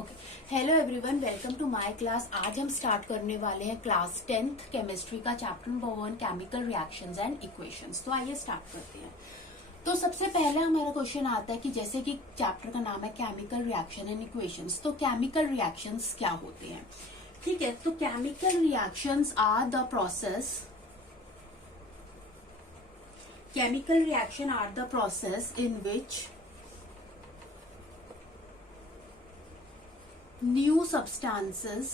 Okay, hello everyone, welcome to my class. आज हम start करने वाले हैं क्लास 10th केमिस्ट्री का chapter number 1 chemical reactions and equations. तो आइए स्टार्ट करते हैं। तो सबसे पहले हमारा क्वेश्चन आता है कि जैसे कि चैप्टर का नाम है केमिकल रिएक्शन एंड इक्वेशंस, तो केमिकल रिएक्शंस क्या होते हैं। ठीक है, तो chemical reactions are the process chemical reaction are the process in which new substances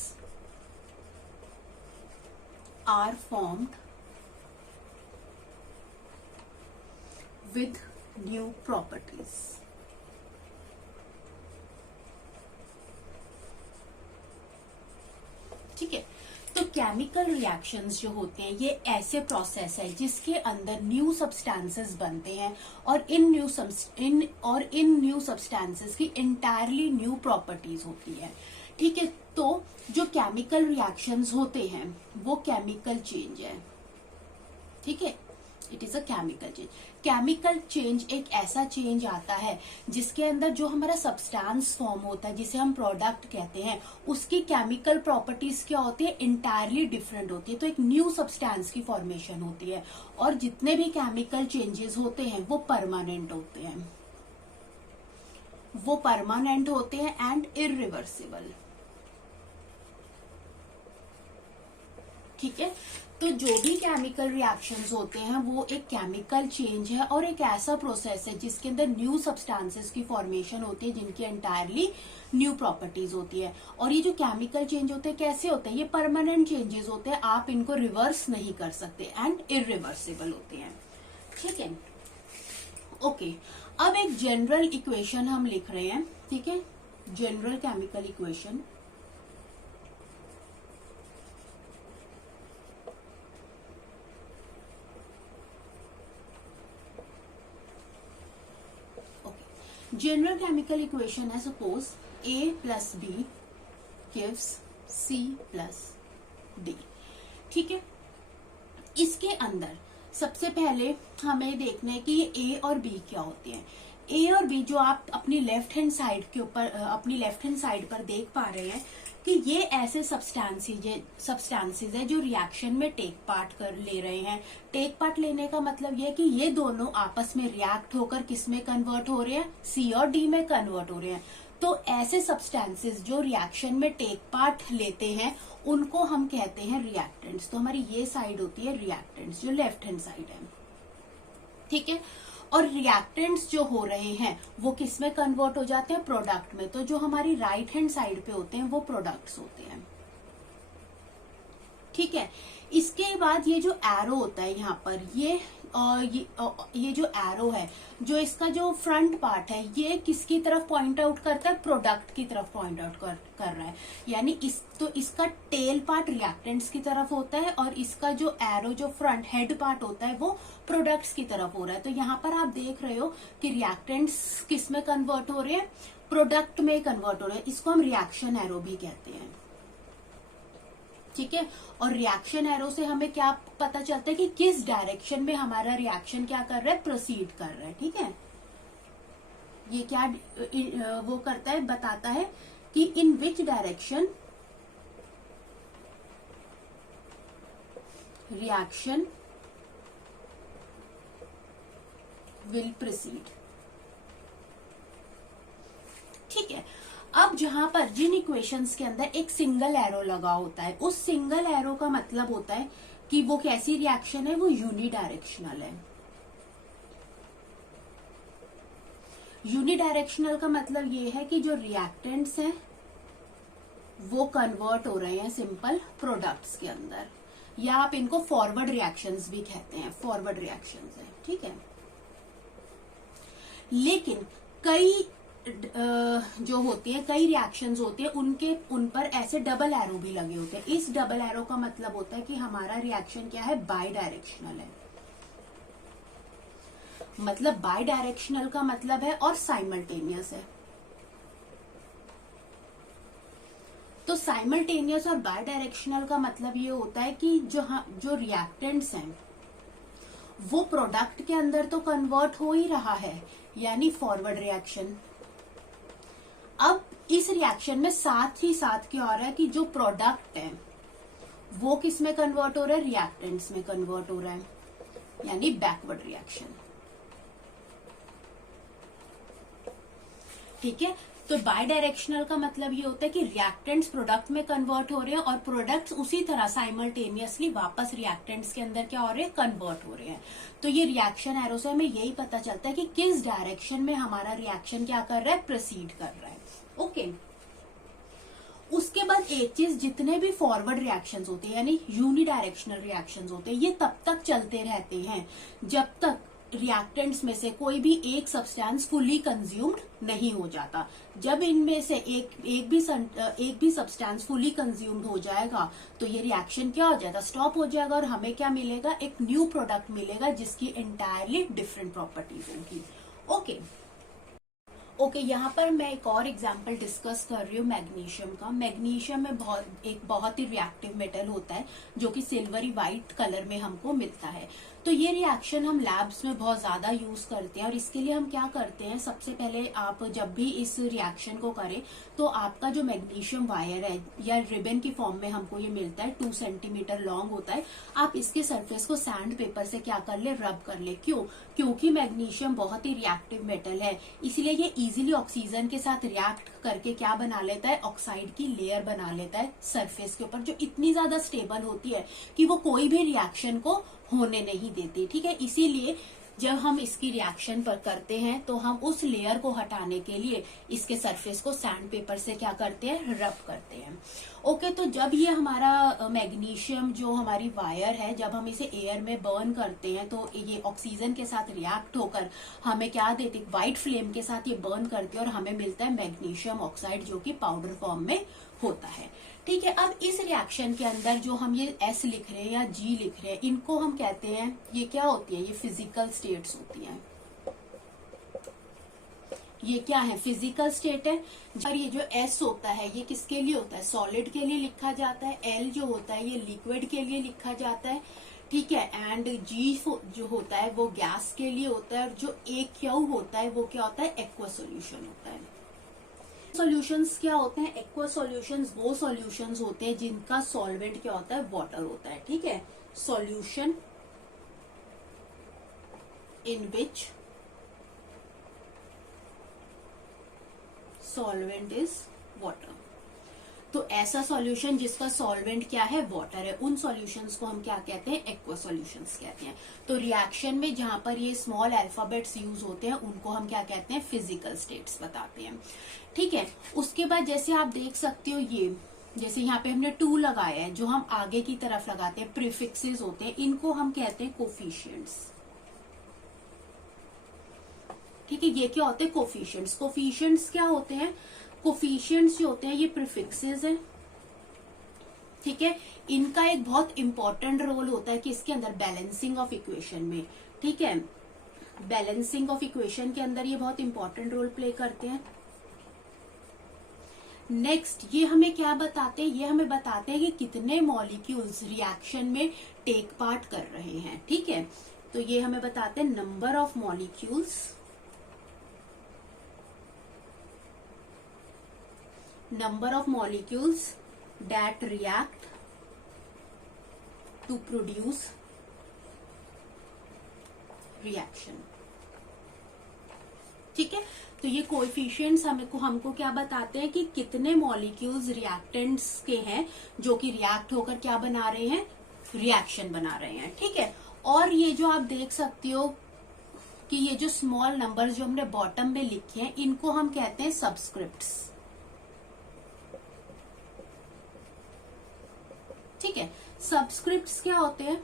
are formed with new properties. ठीक है, तो केमिकल रिएक्शंस जो होते हैं ये ऐसे प्रोसेस है जिसके अंदर न्यू सब्सटेंसेस बनते हैं और इन न्यू सब्सटेंसेस की इंटायरली न्यू प्रॉपर्टीज होती है। ठीक है, तो जो केमिकल रिएक्शंस होते हैं वो केमिकल चेंज है। ठीक है, it is a chemical change. Chemical change एक ऐसा चेंज आता है जिसके अंदर जो हमारा सब्सटेंस फॉर्म होता है, जिसे हम प्रोडक्ट कहते हैं, उसकी केमिकल प्रॉपर्टीज क्या होती है, इंटायरली डिफरेंट होती है। तो एक न्यू सब्सटेंस की फॉर्मेशन होती है और जितने भी केमिकल चेंजेस होते हैं वो परमानेंट होते हैं, एंड इरिवर्सिबल। ठीक है, तो जो भी केमिकल रिएक्शंस होते हैं वो एक केमिकल चेंज है और एक ऐसा प्रोसेस है जिसके अंदर न्यू सब्सटेंसेस की फॉर्मेशन होती है जिनकी एंटायरली न्यू प्रॉपर्टीज होती है। और ये जो केमिकल चेंज होते हैं कैसे होते हैं, ये परमानेंट चेंजेस होते हैं, आप इनको रिवर्स नहीं कर सकते एंड इरिवर्सिबल होते हैं। ठीक है, ओके, अब एक जनरल इक्वेशन हम लिख रहे हैं। ठीक है, general chemical equation. General chemical equation है, suppose A plus B gives C plus D। ठीक है, इसके अंदर सबसे पहले हमें देखना है कि ये A और B क्या होते हैं। A और B जो आप अपनी लेफ्ट हैंड साइड के ऊपर अपनी लेफ्ट हैंड साइड पर देख पा रहे हैं कि ये ऐसे सब्सटेंसेस है जो रिएक्शन में टेक पार्ट कर ले रहे हैं। टेक पार्ट लेने का मतलब ये है कि ये दोनों आपस में रिएक्ट होकर किस में कन्वर्ट हो रहे हैं, C और D में कन्वर्ट हो रहे हैं। तो ऐसे सब्सटेंसेस जो रिएक्शन में टेक पार्ट लेते हैं उनको हम कहते हैं रिएक्टेंट्स। तो हमारी ये साइड होती है रिएक्टेंट्स, जो लेफ्ट हैंड साइड है। ठीक है, और रिएक्टेंट्स जो हो रहे हैं वो किस में कन्वर्ट हो जाते हैं, प्रोडक्ट में। तो जो हमारी राइट हैंड साइड पे होते हैं वो प्रोडक्ट्स होते हैं। ठीक है, इसके बाद ये जो एरो होता है यहाँ पर, ये जो एरो है, जो इसका जो फ्रंट पार्ट है, ये किसकी तरफ पॉइंट आउट करता है, प्रोडक्ट की तरफ पॉइंट आउट कर रहा है। यानी इसका टेल पार्ट रिएक्टेंट्स की तरफ होता है और इसका जो एरो जो फ्रंट हेड पार्ट होता है वो प्रोडक्ट्स की तरफ हो रहा है। तो यहाँ पर आप देख रहे हो कि रिएक्टेंट्स किस में कन्वर्ट हो रहे हैं, प्रोडक्ट में कन्वर्ट हो रहे हैं। इसको हम रिएक्शन एरो भी कहते हैं। ठीक है, और रिएक्शन एरो से हमें क्या पता चलता है कि किस डायरेक्शन में हमारा रिएक्शन क्या कर रहा है, प्रोसीड कर रहा है। ठीक है, ये क्या वो करता है, बताता है कि in which direction reaction will proceed. ठीक है, अब जहां पर जिन इक्वेशंस के अंदर एक सिंगल एरो लगा होता है, उस सिंगल एरो का मतलब होता है कि वो कैसी रिएक्शन है, वो यूनिडायरेक्शनल है। यूनिडायरेक्शनल का मतलब ये है कि जो रिएक्टेंट्स हैं वो कन्वर्ट हो रहे हैं सिंपल प्रोडक्ट्स के अंदर, या आप इनको फॉरवर्ड रिएक्शंस भी कहते हैं, फॉरवर्ड रिएक्शंस है। ठीक है, लेकिन कई जो होती है, कई रिएक्शंस होती है उन पर ऐसे डबल एरो भी लगे होते हैं। इस डबल एरो का मतलब होता है कि हमारा रिएक्शन क्या है, बाई डायरेक्शनल है। मतलब बाई डायरेक्शनल का मतलब है और साइमल्टेनियस है। तो साइमल्टेनियस और बाई डायरेक्शनल का मतलब ये होता है कि जो रिएक्टेंट्स हैं वो प्रोडक्ट के अंदर तो कन्वर्ट हो ही रहा है, यानी फॉरवर्ड रिएक्शन। अब इस रिएक्शन में साथ ही साथ क्या हो रहा है कि जो प्रोडक्ट है वो किस में कन्वर्ट हो रहा है, रिएक्टेंट्स में कन्वर्ट हो रहा है, यानी बैकवर्ड रिएक्शन। ठीक है, तो बाय डायरेक्शनल का मतलब ये होता है कि रिएक्टेंट्स प्रोडक्ट में कन्वर्ट हो रहे हैं और प्रोडक्ट्स उसी तरह साइमल्टेनियसली वापस रिएक्टेंट्स के अंदर क्या हो रहे हैं, कन्वर्ट हो रहे हैं। तो ये रिएक्शन एरो से हमें यही पता चलता है कि किस डायरेक्शन में हमारा रिएक्शन क्या कर रहा है, प्रोसीड कर रहा है। ओके, उसके बाद एक चीज, जितने भी फॉरवर्ड रिएक्शंस होते हैं यानी यूनिडायरेक्शनल रिएक्शंस होते हैं, ये तब तक चलते रहते हैं जब तक रिएक्टेंट्स में से कोई भी एक सब्सटेंस फुली कंज्यूम्ड नहीं हो जाता। जब इनमें से एक भी सब्सटेंस फुली कंज्यूम्ड हो जाएगा तो ये रिएक्शन क्या हो जाएगा, स्टॉप हो जाएगा और हमें क्या मिलेगा, एक न्यू प्रोडक्ट मिलेगा जिसकी एंटायरली डिफरेंट प्रॉपर्टीज होंगी। ओके, यहाँ पर मैं एक और एग्जांपल डिस्कस कर रही हूँ मैग्नीशियम का। मैग्नीशियम में एक बहुत ही रिएक्टिव मेटल होता है जो कि सिल्वरी व्हाइट कलर में हमको मिलता है। तो ये रिएक्शन हम लैब्स में बहुत ज्यादा यूज करते हैं और इसके लिए हम क्या करते हैं, सबसे पहले आप जब भी इस रिएक्शन को करें तो आपका जो मैग्नीशियम वायर है या रिबन की फॉर्म में हमको ये मिलता है, 2 सेंटीमीटर लॉन्ग होता है। आप इसके सरफेस को सैंड पेपर से क्या कर ले, रब कर ले। क्यों? क्योंकि मैग्नीशियम बहुत ही रिएक्टिव मेटल है, इसलिए ये इजीली ऑक्सीजन के साथ रिएक्ट करके क्या बना लेता है, ऑक्साइड की लेयर बना लेता है सरफेस के ऊपर, जो इतनी ज्यादा स्टेबल होती है कि वो कोई भी रिएक्शन को होने नहीं देती। ठीक है, इसीलिए जब हम इसकी रिएक्शन पर करते हैं तो हम उस लेयर को हटाने के लिए इसके सरफेस को सैंड पेपर से क्या करते हैं, रब करते हैं। ओके, तो जब ये हमारा मैग्नीशियम जो हमारी वायर है, जब हम इसे एयर में बर्न करते हैं तो ये ऑक्सीजन के साथ रिएक्ट होकर हमें क्या देती, व्हाइट फ्लेम के साथ ये बर्न करती है और हमें मिलता है मैग्नीशियम ऑक्साइड जो कि पाउडर फॉर्म में होता है। ठीक है, अब इस रिएक्शन के अंदर जो हम ये S लिख रहे हैं या G लिख रहे हैं, इनको हम कहते हैं, ये क्या होती है, ये फिजिकल स्टेट्स होती हैं। ये क्या है, फिजिकल स्टेट है। और ये जो S होता है ये किसके लिए होता है, सॉलिड के लिए लिखा जाता है। L जो होता है ये लिक्विड के लिए लिखा जाता है। ठीक है, एंड G जो होता है वो गैस के लिए होता है और जो AQ होता है वो क्या होता है, एक्वा सॉल्यूशन होता है। सॉल्यूशंस क्या होते हैं, एक्वा सॉल्यूशंस वो सॉल्यूशंस होते हैं जिनका सॉल्वेंट क्या होता है, वाटर होता है। ठीक है, solution in which solvent is water. तो ऐसा सॉल्यूशन जिसका सॉल्वेंट क्या है, वाटर है, उन सॉल्यूशंस को हम क्या कहते हैं, एक्वा सॉल्यूशंस कहते हैं। तो रिएक्शन में जहां पर ये स्मॉल अल्फाबेट्स यूज होते हैं उनको हम क्या कहते हैं, फिजिकल स्टेट्स बताते हैं। ठीक है, उसके बाद जैसे आप देख सकते हो, ये जैसे यहाँ पे हमने 2 लगाया है, जो हम आगे की तरफ लगाते हैं, प्रीफिक्सेस होते हैं, इनको हम कहते हैं कोफिशिएंट्स। ठीक है, ये क्या होते हैं, कोफिशिएंट्स। कोफिशिएंट्स क्या होते हैं, कोफिशिएंट्स जो होते हैं ये प्रीफिक्सेस हैं। ठीक है, इनका एक बहुत इंपॉर्टेंट रोल होता है कि इसके अंदर बैलेंसिंग ऑफ इक्वेशन में। ठीक है, बैलेंसिंग ऑफ इक्वेशन के अंदर ये बहुत इंपॉर्टेंट रोल प्ले करते हैं। नेक्स्ट, ये हमें क्या बताते हैं, ये हमें बताते हैं कि कितने मॉलिक्यूल्स रिएक्शन में टेक पार्ट कर रहे हैं। ठीक है, तो ये हमें बताते हैं number of molecules, number of molecules that react to produce reaction। ठीक है, तो ये कोएफिशिएंट्स हमको क्या बताते हैं कि कितने मॉलिक्यूल्स रिएक्टेंट्स के हैं जो कि रिएक्ट होकर क्या बना रहे हैं, रिएक्शन बना रहे हैं। ठीक है, और ये जो आप देख सकते हो कि ये जो स्मॉल नंबर्स जो हमने बॉटम में लिखे हैं इनको हम कहते हैं सबस्क्रिप्ट्स। ठीक है, सबस्क्रिप्ट्स क्या होते हैं,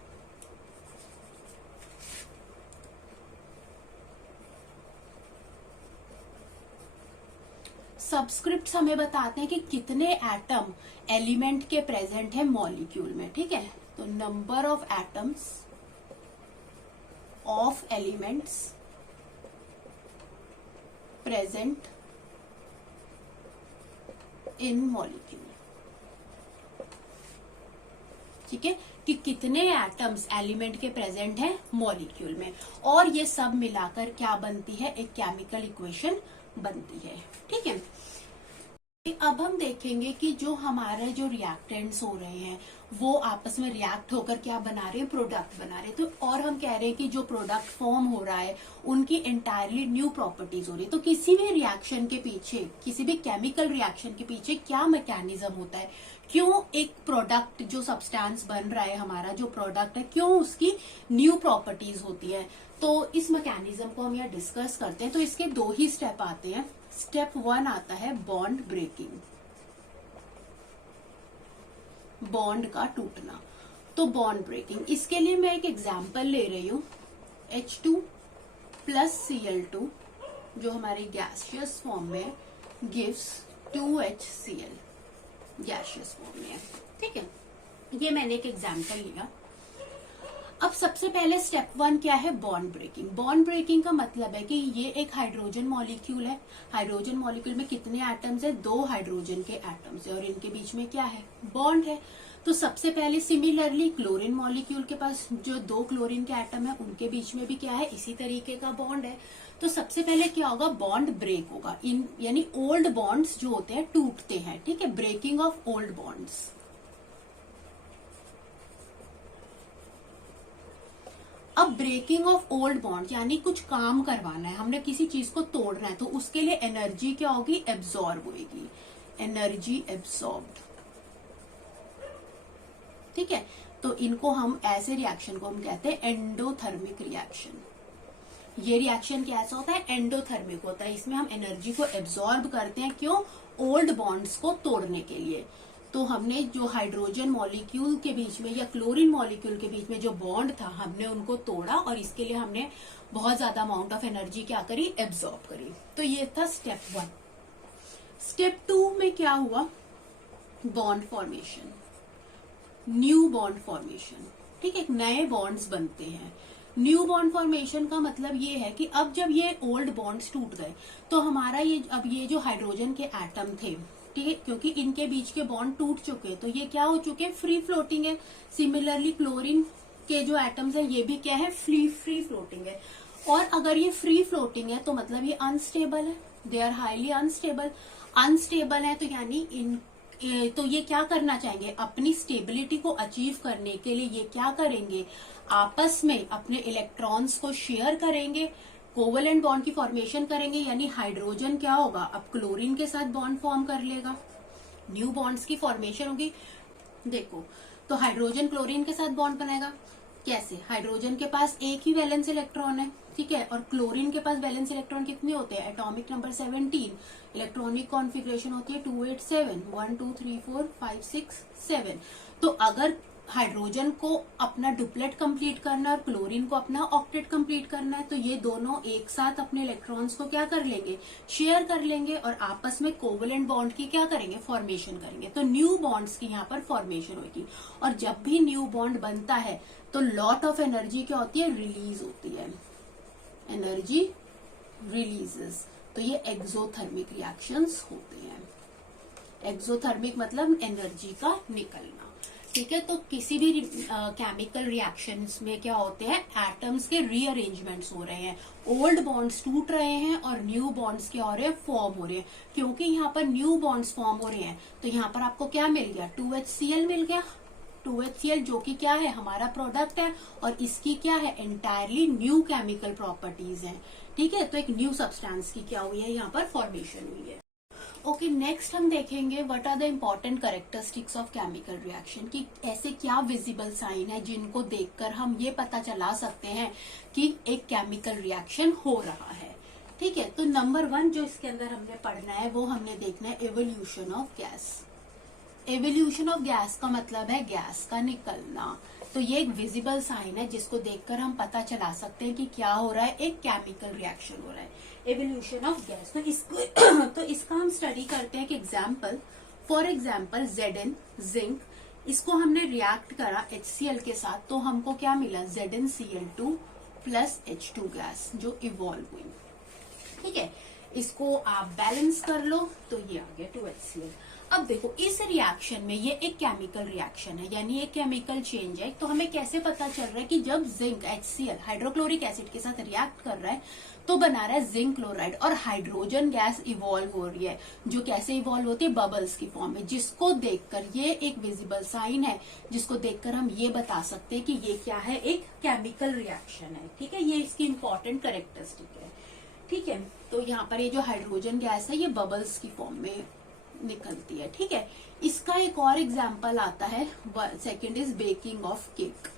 सबस्क्रिप्ट्स हमें बताते हैं कि कितने एटम एलिमेंट के प्रेजेंट है मॉलिक्यूल में। ठीक है, तो number of atoms of elements present in molecule. ठीक है, कि कितने एटम्स एलिमेंट के प्रेजेंट हैं मॉलिक्यूल में, और ये सब मिलाकर क्या बनती है, एक केमिकल इक्वेशन बनती है। ठीक है, अब हम देखेंगे कि जो हमारे जो रिएक्टेंट्स हो रहे हैं वो आपस में रिएक्ट होकर क्या बना रहे हैं, प्रोडक्ट बना रहे हैं। तो और हम कह रहे हैं कि जो प्रोडक्ट फॉर्म हो रहा है उनकी एंटायरली न्यू प्रॉपर्टीज हो रही है। तो किसी भी रिएक्शन के पीछे, किसी भी केमिकल रिएक्शन के पीछे क्या मैकेनिज्म होता है, क्यों एक प्रोडक्ट जो सब्सटेंस बन रहा है, हमारा जो प्रोडक्ट है, क्यों उसकी न्यू प्रॉपर्टीज होती है। तो इस मैकेनिज्म को हम यहाँ डिस्कस करते हैं। तो इसके दो ही स्टेप आते हैं। स्टेप 1 आता है बॉन्ड ब्रेकिंग, बॉन्ड का टूटना। तो बॉन्ड ब्रेकिंग, इसके लिए मैं एक एग्जांपल ले रही हूं। H2 प्लस Cl2 जो हमारी गैसियस फॉर्म में गिव्स 2HCl, गैसियस फॉर्म में है। ठीक है, ये मैंने एक एग्जांपल लिया। अब सबसे पहले स्टेप 1 क्या है, बॉन्ड ब्रेकिंग। बॉन्ड ब्रेकिंग का मतलब है कि ये एक हाइड्रोजन मॉलिक्यूल है। हाइड्रोजन मॉलिक्यूल में कितने एटम्स है, 2 हाइड्रोजन के एटम्स है और इनके बीच में क्या है, बॉन्ड है। तो सबसे पहले सिमिलरली क्लोरीन मॉलिक्यूल के पास जो 2 क्लोरीन के एटम है उनके बीच में भी क्या है, इसी तरीके का बॉन्ड है। तो सबसे पहले क्या होगा, बॉन्ड ब्रेक होगा। इन यानी ओल्ड बॉन्ड्स जो होते हैं टूटते हैं। ठीक है, ब्रेकिंग ऑफ ओल्ड बॉन्ड्स। अब ब्रेकिंग ऑफ ओल्ड बॉन्ड यानी कुछ काम करवाना है, हमने किसी चीज को तोड़ना है, तो उसके लिए एनर्जी क्या होगी, एब्सॉर्ब होगी, एनर्जी एब्सॉर्ब्ड। ठीक है, तो इनको हम ऐसे रिएक्शन को हम कहते हैं एंडोथर्मिक रिएक्शन। ये रिएक्शन कैसा होता है, एंडोथर्मिक होता है। इसमें हम एनर्जी को एब्सॉर्ब करते हैं, क्यों, ओल्ड बॉन्ड्स को तोड़ने के लिए। तो हमने जो हाइड्रोजन मॉलिक्यूल के बीच में या क्लोरीन मॉलिक्यूल के बीच में जो बॉन्ड था, हमने उनको तोड़ा और इसके लिए हमने बहुत ज्यादा अमाउंट ऑफ एनर्जी क्या करी, एब्सॉर्ब करी। तो ये था स्टेप 1। स्टेप 2 में क्या हुआ, bond formation, new bond formation. ठीक है, नए बॉन्ड्स बनते हैं। न्यू बॉन्ड फॉर्मेशन का मतलब ये है कि अब जब ये ओल्ड बॉन्ड्स टूट गए तो हमारा ये जो हाइड्रोजन के एटम थे, ठीक है, क्योंकि इनके बीच के बॉन्ड टूट चुके तो ये क्या हो चुके हैं, फ्री फ्लोटिंग है। सिमिलरली क्लोरीन के जो एटम्स है ये भी क्या है, फ्री फ्लोटिंग है। और अगर ये फ्री फ्लोटिंग है तो मतलब ये अनस्टेबल है, they are highly unstable. Unstable है तो यानी तो ये क्या करना चाहेंगे, अपनी स्टेबिलिटी को अचीव करने के लिए ये क्या करेंगे, आपस में अपने इलेक्ट्रॉन्स को शेयर करेंगे, कोवेलेंट बॉन्ड की फॉर्मेशन करेंगे। यानी हाइड्रोजन क्या होगा, अब क्लोरीन के साथ बॉन्ड फॉर्म कर लेगा, न्यू बॉन्ड्स की फॉर्मेशन होगी। देखो, तो हाइड्रोजन क्लोरीन के साथ बॉन्ड बनाएगा कैसे, हाइड्रोजन के पास एक ही वैलेंस इलेक्ट्रॉन है, ठीक है, और क्लोरीन के पास वैलेंस इलेक्ट्रॉन कितने होते हैं, एटॉमिक नंबर 17, इलेक्ट्रॉनिक कॉन्फ़िगरेशन होती है 287, 1 2 3 4 5 6 7। तो अगर हाइड्रोजन को अपना डुप्लेट कंप्लीट करना है और क्लोरीन को अपना ऑक्टेट कंप्लीट करना है, तो ये दोनों एक साथ अपने इलेक्ट्रॉन्स को क्या कर लेंगे, शेयर कर लेंगे और आपस में कोवेलेंट बॉन्ड की क्या करेंगे, फॉर्मेशन करेंगे। तो न्यू बॉन्ड्स की यहाँ पर फॉर्मेशन होगी। और जब भी न्यू बॉन्ड बनता है तो लॉट ऑफ एनर्जी क्या होती है, रिलीज होती है, एनर्जी रिलीजेस। तो ये एक्सोथर्मिक रिएक्शंस होते हैं। एक्सोथर्मिक मतलब एनर्जी का निकलना। ठीक है, तो किसी भी केमिकल रिएक्शंस में क्या होते हैं, एटम्स के रीअरेंजमेंट्स हो रहे हैं, ओल्ड बॉन्ड्स टूट रहे हैं और न्यू बॉन्ड्स क्या हो रहे हैं, फॉर्म हो रहे हैं। क्योंकि यहाँ पर न्यू बॉन्ड्स फॉर्म हो रहे हैं तो यहाँ पर आपको क्या मिल गया, 2HCl मिल गया। 2HCl जो कि क्या है, हमारा प्रोडक्ट है और इसकी क्या है, एंटायरली न्यू केमिकल प्रॉपर्टीज हैं। ठीक है, तो एक न्यू सब्सटेंस की क्या हुई है, यहाँ पर फॉर्मेशन हुई है। ओके, नेक्स्ट हम देखेंगे what are the important characteristics of chemical reaction, कि ऐसे क्या विजिबल साइन है जिनको देखकर हम ये पता चला सकते हैं कि एक केमिकल रिएक्शन हो रहा है। ठीक है, तो नंबर 1 जो इसके अंदर हमने पढ़ना है वो हमने देखना है evolution of gas. Evolution of gas का मतलब है गैस का निकलना। तो ये एक विजिबल साइन है जिसको देखकर हम पता चला सकते हैं कि क्या हो रहा है, एक केमिकल रिएक्शन हो रहा है, एवोल्यूशन ऑफ गैस। तो इसका हम स्टडी करते हैं कि example, for example Zn zinc, इसको हमने रिएक्ट करा HCl के साथ तो हमको क्या मिला, ZnCl2 प्लस H2 गैस जो इवॉल्व हुई। ठीक है, इसको आप बैलेंस कर लो तो ये आ गया 2HCl। अब देखो इस रिएक्शन में ये एक केमिकल रिएक्शन है, यानी एक केमिकल चेंज है। तो हमें कैसे पता चल रहा है कि जब जिंक HCl हाइड्रोक्लोरिक एसिड के साथ रिएक्ट कर रहा है तो बना रहा है जिंक क्लोराइड और हाइड्रोजन गैस इवॉल्व हो रही है, जो कैसे इवॉल्व होती है, बबल्स की फॉर्म में, जिसको देखकर ये एक विजिबल साइन है, जिसको देखकर हम ये बता सकते हैं कि ये क्या है, एक केमिकल रिएक्शन है। ठीक है, ये इसकी इंपॉर्टेंट कैरेक्टरिस्टिक है। ठीक है, तो यहाँ पर ये जो हाइड्रोजन गैस है ये बबल्स की फॉर्म में निकलती है। ठीक है, इसका एक और एग्जाम्पल आता है, second is baking of cake.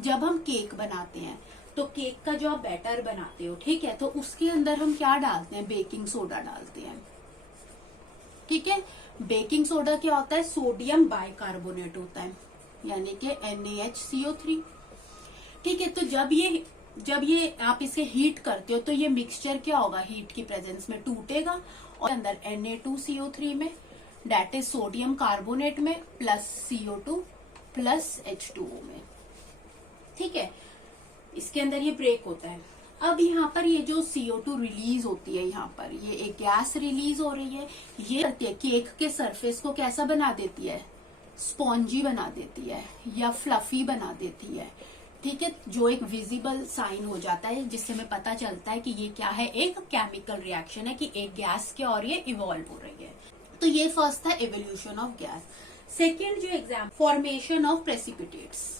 जब हम केक बनाते हैं तो केक का जो आप बैटर बनाते हो, ठीक है, तो उसके अंदर हम क्या डालते हैं, बेकिंग सोडा डालते हैं। ठीक है, बेकिंग सोडा क्या होता है, सोडियम बाइकार्बोनेट होता है, यानी कि NaHCO3। ठीक है, तो जब ये आप इसे हीट करते हो तो ये मिक्सचर क्या होगा, हीट की प्रेजेंस में टूटेगा और अंदर Na2CO3 में, डेट इज सोडियम कार्बोनेट में, प्लस CO2 प्लस H2O में। ठीक है, इसके अंदर ये ब्रेक होता है। अब यहाँ पर ये जो CO2 रिलीज होती है, यहाँ पर ये एक गैस रिलीज हो रही है, ये करती है केक के सरफेस को कैसा बना देती है, स्पॉन्जी बना देती है या फ्लफी बना देती है। ठीक है, जो एक विजिबल साइन हो जाता है, जिससे हमें पता चलता है कि ये क्या है, एक केमिकल रिएक्शन है, कि एक गैस के और ये इवॉल्व हो रही है। तो ये फर्स्ट था एवोल्यूशन ऑफ गैस। सेकेंड जो एग्जाम, फॉर्मेशन ऑफ प्रेसिपिटेट्स।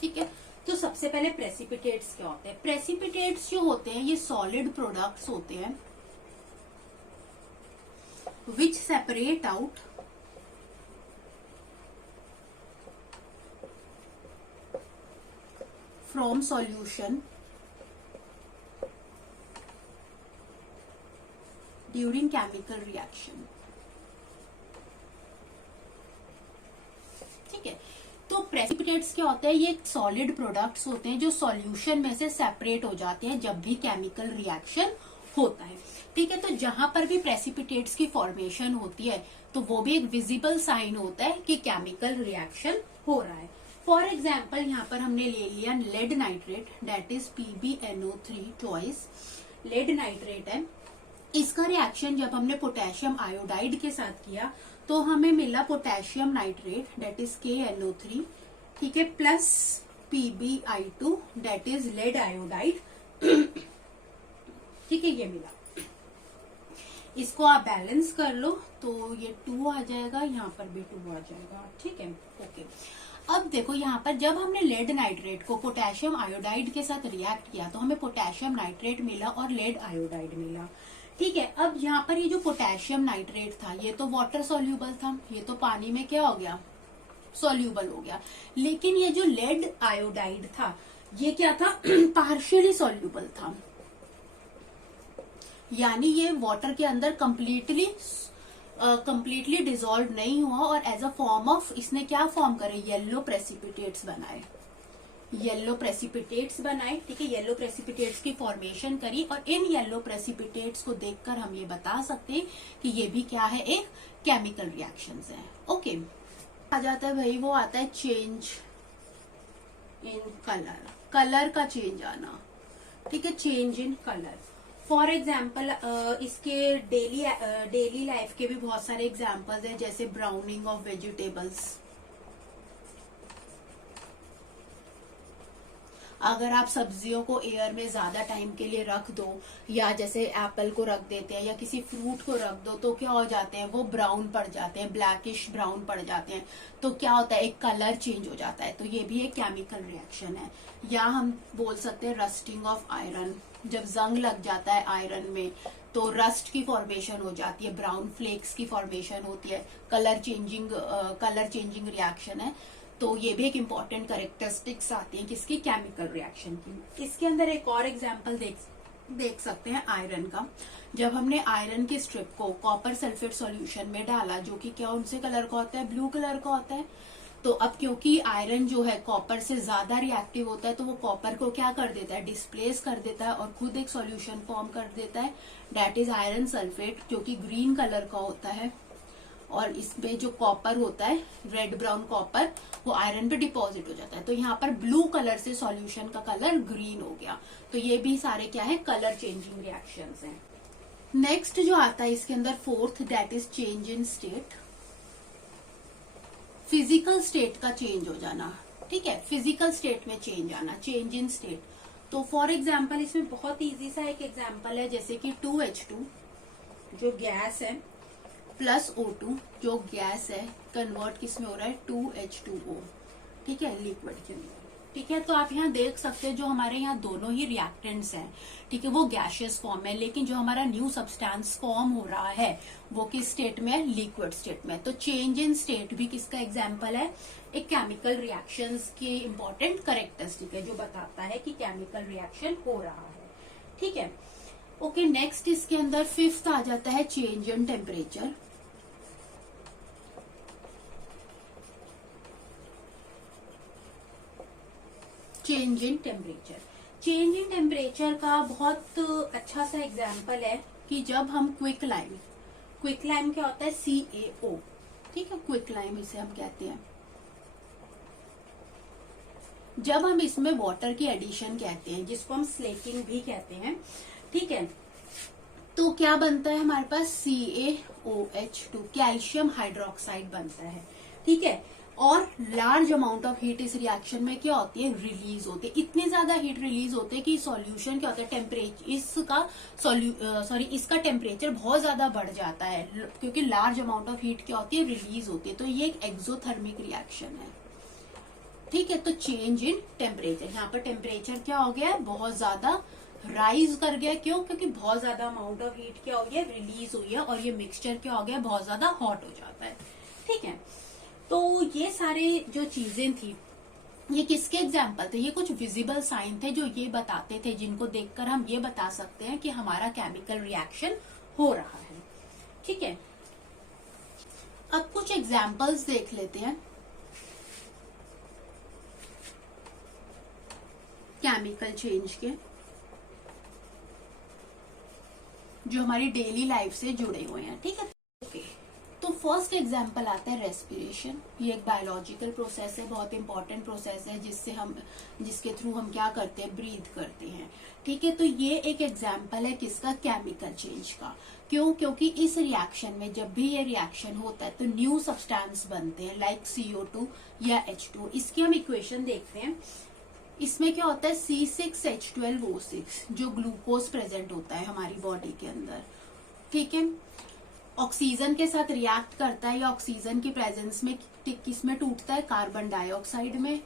ठीक है, तो सबसे पहले प्रेसिपिटेट्स क्या होते हैं। प्रेसिपिटेट्स जो होते हैं ये सॉलिड प्रोडक्ट्स होते हैं विच separate out from solution during chemical reaction. ठीक है, तो प्रेसिपिटेट्स क्या होता है, ये सॉलिड प्रोडक्ट्स होते हैं जो सॉल्यूशन में से सेपरेट हो जाते हैं जब भी केमिकल रिएक्शन होता है। ठीक है, तो जहां पर भी प्रेसिपिटेट्स की फॉर्मेशन होती है तो वो भी एक विजिबल साइन होता है कि केमिकल रिएक्शन हो रहा है। फॉर एग्जाम्पल यहाँ पर हमने ले लिया lead nitrate, that is PbNO3 twice. Lead nitrate है, इसका रिएक्शन जब हमने पोटेशियम आयोडाइड के साथ किया तो हमें मिला potassium nitrate, that is KNO3। ठीक है, plus PbI2, that is lead iodide. ठीक है, ये मिला। इसको आप बैलेंस कर लो तो ये 2 आ जाएगा, यहाँ पर भी 2 आ जाएगा। ठीक है, ओके। अब देखो यहाँ पर जब हमने लेड नाइट्रेट को पोटेशियम आयोडाइड के साथ रिएक्ट किया तो हमें पोटेशियम नाइट्रेट मिला और लेड आयोडाइड मिला। ठीक है, अब यहाँ पर ये जो पोटेशियम नाइट्रेट था ये तो वाटर सोल्यूबल था, ये तो पानी में क्या हो गया, सोल्यूबल हो गया। लेकिन ये जो लेड आयोडाइड था ये क्या था, पार्शियली सोल्यूबल था, यानी ये वाटर के अंदर कंप्लीटली डिसॉल्व नहीं हुआ और एज अ फॉर्म ऑफ इसने क्या फॉर्म करे, येलो प्रेसिपिटेट्स बनाए, येलो प्रेसिपिटेट्स बनाए। ठीक है, येलो प्रेसिपिटेट्स की फॉर्मेशन करी और इन येलो प्रेसिपिटेट्स को देखकर हम ये बता सकते हैं कि ये भी क्या है, एक केमिकल रिएक्शंस है। ओके, आ जाता है भाई, वो आता है चेंज इन कलर, कलर का चेंज आना। ठीक है, change in colour. For example इसके डेली लाइफ के भी बहुत सारे एग्जाम्पल्स हैं, जैसे ब्राउनिंग ऑफ वेजिटेबल्स। अगर आप सब्जियों को एयर में ज्यादा टाइम के लिए रख दो, या जैसे एप्पल को रख देते हैं या किसी फ्रूट को रख दो, तो क्या हो जाते हैं, वो ब्राउन पड़ जाते हैं, ब्लैकिश ब्राउन पड़ जाते हैं। तो क्या होता है, एक कलर चेंज हो जाता है। तो ये भी एक केमिकल रिएक्शन है। या हम बोल सकते हैं रस्टिंग ऑफ आयरन, जब जंग लग जाता है आयरन में तो रस्ट की फॉर्मेशन हो जाती है, ब्राउन फ्लेक्स की फॉर्मेशन होती है, कलर चेंजिंग रिएक्शन है। तो ये भी एक इम्पॉर्टेंट कैरेक्टरिस्टिक्स आती है किसकी, केमिकल रिएक्शन की। इसके अंदर एक और एग्जांपल देख सकते हैं आयरन का। जब हमने आयरन की स्ट्रिप को कॉपर सल्फेट सॉल्यूशन में डाला, जो कि क्या उनसे कलर का होता है, ब्लू कलर का होता है। तो अब क्योंकि आयरन जो है कॉपर से ज्यादा रिएक्टिव होता है तो वो कॉपर को क्या कर देता है, डिस्प्लेस कर देता है और खुद एक सॉल्यूशन फॉर्म कर देता है, डेट इज आयरन सल्फेट, जो कि ग्रीन कलर का होता है। और इसमें जो कॉपर होता है, रेड ब्राउन कॉपर, वो आयरन पे डिपॉजिट हो जाता है। तो यहाँ पर ब्लू कलर से सॉल्यूशन का कलर ग्रीन हो गया। तो ये भी सारे क्या है, कलर चेंजिंग रिएक्शंस हैं। नेक्स्ट जो आता है इसके अंदर fourth, that is change in state. Physical state का चेंज हो जाना, ठीक है, फिजिकल स्टेट में चेंज आना, चेंज इन स्टेट। तो फॉर एग्जाम्पल इसमें बहुत इजी सा एक एग्जाम्पल है, जैसे कि 2H2 जो गैस है प्लस O2 जो गैस है, कन्वर्ट किस में हो रहा है, 2H2O, ठीक है, लिक्विड के अंदर। ठीक है, तो आप यहाँ देख सकते हैं जो हमारे यहाँ दोनों ही रिएक्टेंट्स हैं, ठीक है, वो गैशियस फॉर्म है, लेकिन जो हमारा न्यू सब्सटेंस फॉर्म हो रहा है वो किस स्टेट में है, लिक्विड स्टेट में। तो चेंज इन स्टेट भी किसका एग्जाम्पल है, एक केमिकल रिएक्शंस की इंपॉर्टेंट कैरेक्टरिस्टिक है जो बताता है कि केमिकल रिएक्शन हो रहा है। ठीक है, ओके, नेक्स्ट इसके अंदर फिफ्थ आ जाता है change in temperature. Change in temperature, change in temperature का बहुत अच्छा सा एग्जाम्पल है कि जब हम क्विक लाइम क्या होता है, CaO, ठीक है, क्विक लाइम इसे हम कहते हैं। जब हम इसमें वाटर की एडिशन कहते हैं, जिसको हम स्लेकिंग भी कहते हैं, ठीक है, तो क्या बनता है हमारे पास, CaOH2, कैल्शियम हाइड्रोक्साइड बनता है। ठीक है, और लार्ज अमाउंट ऑफ हीट इस रिएक्शन में क्या होती है, रिलीज होती है। इतनी ज्यादा हीट रिलीज होती है कि सॉल्यूशन क्या होता है, टेम्परेचर इसका टेम्परेचर बहुत ज्यादा बढ़ जाता है, क्योंकि लार्ज अमाउंट ऑफ हीट क्या होती है, रिलीज होती है। तो ये एक एक्सोथर्मिक रिएक्शन है। ठीक है, तो चेंज इन टेम्परेचर, यहाँ पर टेम्परेचर क्या हो गया है, बहुत ज्यादा राइज कर गया। क्यों, क्योंकि बहुत ज्यादा अमाउंट ऑफ हीट क्या हो गया, रिलीज हुई है, और ये मिक्सचर क्या हो गया, बहुत ज्यादा हॉट हो जाता है। ठीक है, तो ये सारे जो चीजें थी ये किसके एग्जाम्पल थे, ये कुछ विजिबल साइन थे जो ये बताते थे, जिनको देखकर हम ये बता सकते हैं कि हमारा केमिकल रिएक्शन हो रहा है। ठीक है, अब कुछ एग्जाम्पल्स देख लेते हैं केमिकल चेंज के, जो हमारी डेली लाइफ से जुड़े हुए हैं। ठीक है, ओके, तो फर्स्ट एग्जांपल आता है रेस्पिरेशन। ये एक बायोलॉजिकल प्रोसेस है, बहुत इंपॉर्टेंट प्रोसेस है, जिसके थ्रू हम क्या करते हैं, ब्रीथ करते हैं। ठीक है, तो ये एक एग्जांपल है किसका, केमिकल चेंज का। क्यों, क्योंकि इस रिएक्शन में जब भी ये रिएक्शन होता है तो न्यू सब्सटेंस बनते हैं, लाइक CO2 या H2। इसकी हम इक्वेशन देखते हैं। इसमें क्या होता है, C6H12O6 जो ग्लूकोज प्रेजेंट होता है हमारी बॉडी के अंदर। ठीक है, ऑक्सीजन के साथ रिएक्ट करता है, या ऑक्सीजन की प्रेजेंस में किसमें टूटता है, कार्बन डाइऑक्साइड में,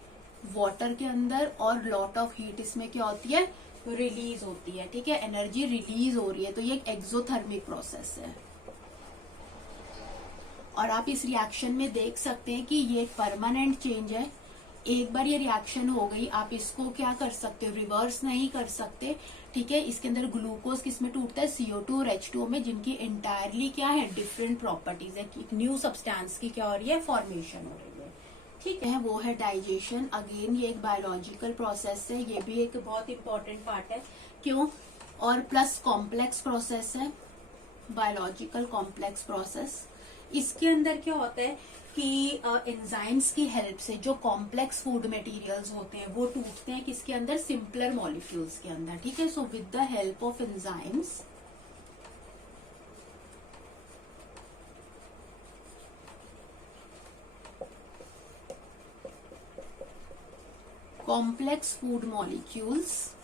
वाटर के अंदर, और लॉट ऑफ हीट इसमें क्या होती है, रिलीज होती है। ठीक है, एनर्जी रिलीज हो रही है, तो ये एक एक्सोथर्मिक प्रोसेस है। और आप इस रिएक्शन में देख सकते हैं कि ये परमानेंट चेंज है। एक बार ये रिएक्शन हो गई, आप इसको क्या कर सकते हो, रिवर्स नहीं कर सकते। ठीक है, इसके अंदर ग्लूकोज किसमें टूटता है, CO2 और H2O में, जिनकी एंटायरली क्या है, डिफरेंट प्रॉपर्टीज है। न्यू सब्सटेंस की क्या हो रही है, फॉर्मेशन हो रही है। ठीक है, वो है डाइजेशन। अगेन ये एक बायोलॉजिकल प्रोसेस है, ये भी एक बहुत इंपॉर्टेंट पार्ट है। क्यों, और प्लस कॉम्प्लेक्स प्रोसेस है, बायोलॉजिकल कॉम्प्लेक्स प्रोसेस। इसके अंदर क्या होता है कि एंजाइम्स की हेल्प से जो कॉम्प्लेक्स फूड मटेरियल्स होते हैं वो टूटते हैं किसके अंदर, सिंपलर मॉलिक्यूल्स के अंदर। ठीक है, so with the help of enzymes complex food molecules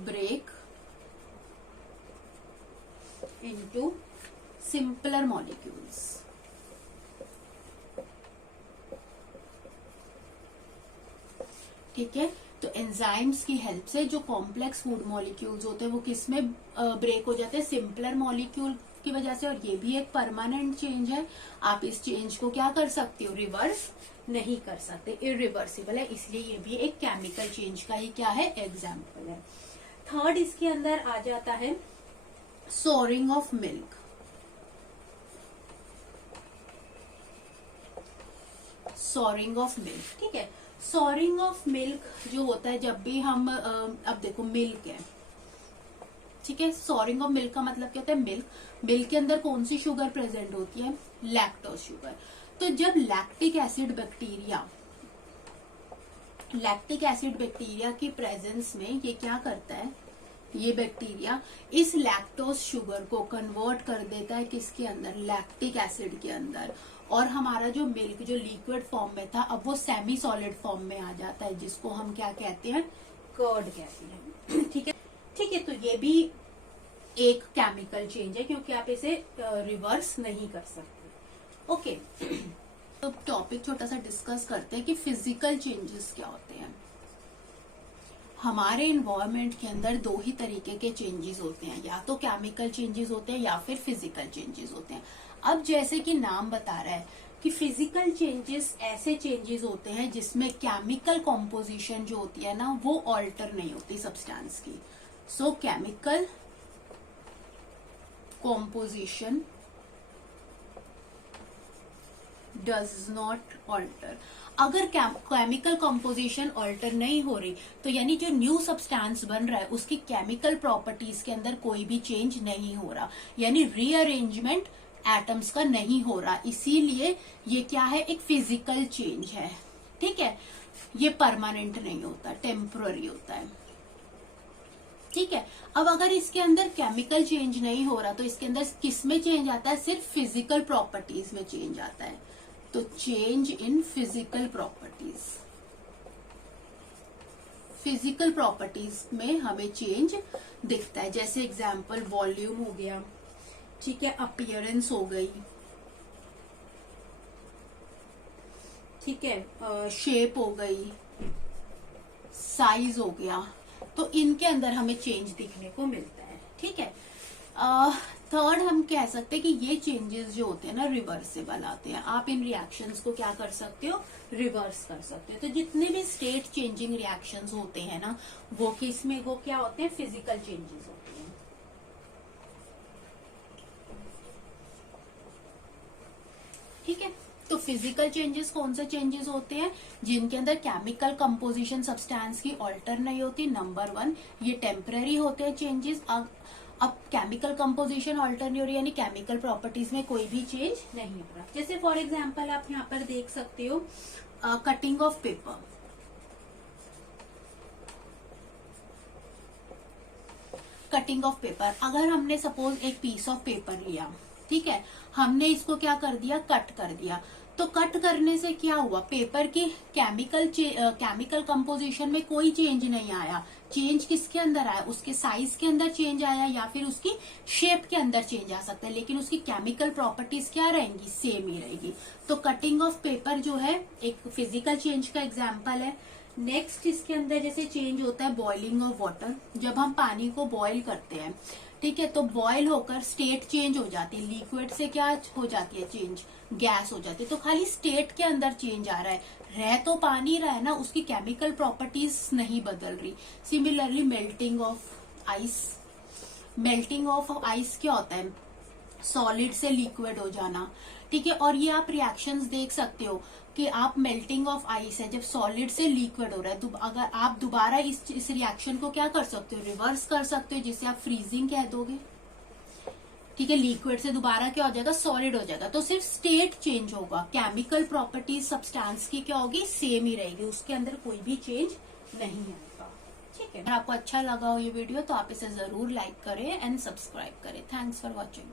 break into simpler molecules. ठीक है, तो एंजाइम्स की हेल्प से जो कॉम्प्लेक्स फूड मॉलिक्यूल्स होते हैं वो किस में ब्रेक हो जाते हैं, सिंपलर मॉलिक्यूल की वजह से। और ये भी एक परमानेंट चेंज है, आप इस चेंज को क्या कर सकते हो, रिवर्स नहीं कर सकते, इरिवर्सिबल है, इसलिए ये भी एक केमिकल चेंज का ही क्या है, एग्जाम्पल है। थर्ड इसके अंदर आ जाता है souring of milk. Souring of milk, ठीक है, सोरिंग ऑफ मिल्क जो होता है जब भी हम अब देखो मिल्क है, ठीक है। सॉरिंग ऑफ मिल्क का मतलब क्या होता है, मिल्क। मिल्क के अंदर कौन सी शुगर प्रेजेंट होती है, लैक्टोज शुगर। तो जब लैक्टिक एसिड बैक्टीरिया की प्रेजेंस में ये क्या करता है, ये बैक्टीरिया इस लैक्टोज शुगर को कन्वर्ट कर देता है किसके अंदर, लैक्टिक एसिड के अंदर। और हमारा जो मिल्क जो लिक्विड फॉर्म में था अब वो सेमी सॉलिड फॉर्म में आ जाता है, जिसको हम क्या कहते हैं, कर्ड कहते हैं। ठीक है, ठीक है। तो ये भी एक केमिकल चेंज है, क्योंकि आप इसे रिवर्स नहीं कर सकते। ओके, तो टॉपिक छोटा सा डिस्कस करते हैं कि फिजिकल चेंजेस क्या होते हैं। हमारे इन्वायरमेंट के अंदर दो ही तरीके के चेंजेस होते हैं, या तो केमिकल चेंजेस होते हैं या फिर फिजिकल चेंजेस होते हैं। अब जैसे कि नाम बता रहा है कि फिजिकल चेंजेस ऐसे चेंजेस होते हैं जिसमें केमिकल कॉम्पोजिशन जो होती है ना वो ऑल्टर नहीं होती सब्सटेंस की। So chemical composition does not alter. अगर केमिकल कंपोजिशन ऑल्टर नहीं हो रही तो यानी जो न्यू सब्सटेंस बन रहा है उसकी केमिकल प्रॉपर्टीज के अंदर कोई भी चेंज नहीं हो रहा, यानी रीअरेंजमेंट एटम्स का नहीं हो रहा। इसीलिए ये क्या है, एक फिजिकल चेंज है। ठीक है, ये परमानेंट नहीं होता, टेम्पररी होता है। ठीक है, अब अगर इसके अंदर केमिकल चेंज नहीं हो रहा तो इसके अंदर किस में चेंज आता है, सिर्फ फिजिकल प्रॉपर्टीज में चेंज आता है। तो change in physical properties, physical properties में हमें चेंज दिखता है। जैसे एग्जांपल वॉल्यूम हो गया, ठीक है, अपीयरेंस हो गई, ठीक है, शेप हो गई, साइज हो गया, तो इनके अंदर हमें चेंज दिखने को मिलता है। ठीक है, थर्ड हम कह सकते हैं कि ये चेंजेस जो होते हैं ना रिवर्सेबल आते हैं। आप इन रिएक्शंस को क्या कर सकते हो, रिवर्स कर सकते हो। तो जितने भी स्टेट चेंजिंग रिएक्शंस होते हैं ना वो किसमें, वो क्या होते हैं, फिजिकल चेंजेस होते हैं। ठीक है, तो फिजिकल चेंजेस कौन से चेंजेस होते हैं, जिनके अंदर केमिकल कंपोजिशन सब्सटेंस की ऑल्टर नहीं होती, नंबर 1। ये टेम्पररी होते हैं चेंजेस। अब केमिकल कंपोजिशन ऑल्टर नहीं हो रही, यानी केमिकल प्रॉपर्टीज में कोई भी चेंज नहीं हो रहा। जैसे फॉर एग्जांपल आप यहाँ पर देख सकते हो cutting of paper. Cutting of paper, अगर हमने सपोज एक पीस ऑफ पेपर लिया, ठीक है, हमने इसको क्या कर दिया, कट कर दिया। तो कट करने से क्या हुआ, पेपर की केमिकल कंपोजिशन में कोई चेंज नहीं आया। चेंज किसके अंदर आया, उसके साइज के अंदर चेंज आया या फिर उसकी शेप के अंदर चेंज आ सकता है, लेकिन उसकी केमिकल प्रॉपर्टीज क्या रहेंगी, सेम ही रहेगी। तो कटिंग ऑफ पेपर जो है एक फिजिकल चेंज का एग्जाम्पल है। नेक्स्ट इसके अंदर जैसे चेंज होता है बॉइलिंग ऑफ वाटर। जब हम पानी को बॉईल करते हैं, ठीक है, तो बॉईल होकर स्टेट चेंज हो जाती है, लिक्विड से क्या हो जाती है चेंज, गैस हो जाती है। तो खाली स्टेट के अंदर चेंज आ रहा है, रह तो पानी रहा है ना, उसकी केमिकल प्रॉपर्टीज नहीं बदल रही। Similarly melting of ice, melting of ice क्या होता है, सॉलिड से लिक्विड हो जाना। ठीक है, और ये आप रिएक्शंस देख सकते हो कि आप मेल्टिंग ऑफ आइस है, जब सॉलिड से लिक्विड हो रहा है, अगर आप दोबारा इस रिएक्शन को क्या कर सकते हो, रिवर्स कर सकते हो, जिसे आप फ्रीजिंग कह दोगे। ठीक है, लिक्विड से दोबारा क्या हो जाएगा, सॉलिड हो जाएगा। तो सिर्फ स्टेट चेंज होगा, केमिकल प्रॉपर्टीज सब्सटेंस की क्या होगी, सेम ही रहेगी, उसके अंदर कोई भी चेंज नहीं आएगा। ठीक है, अगर आपको अच्छा लगा हो ये वीडियो तो आप इसे जरूर लाइक करें एंड सब्सक्राइब करें। Thanks for watching.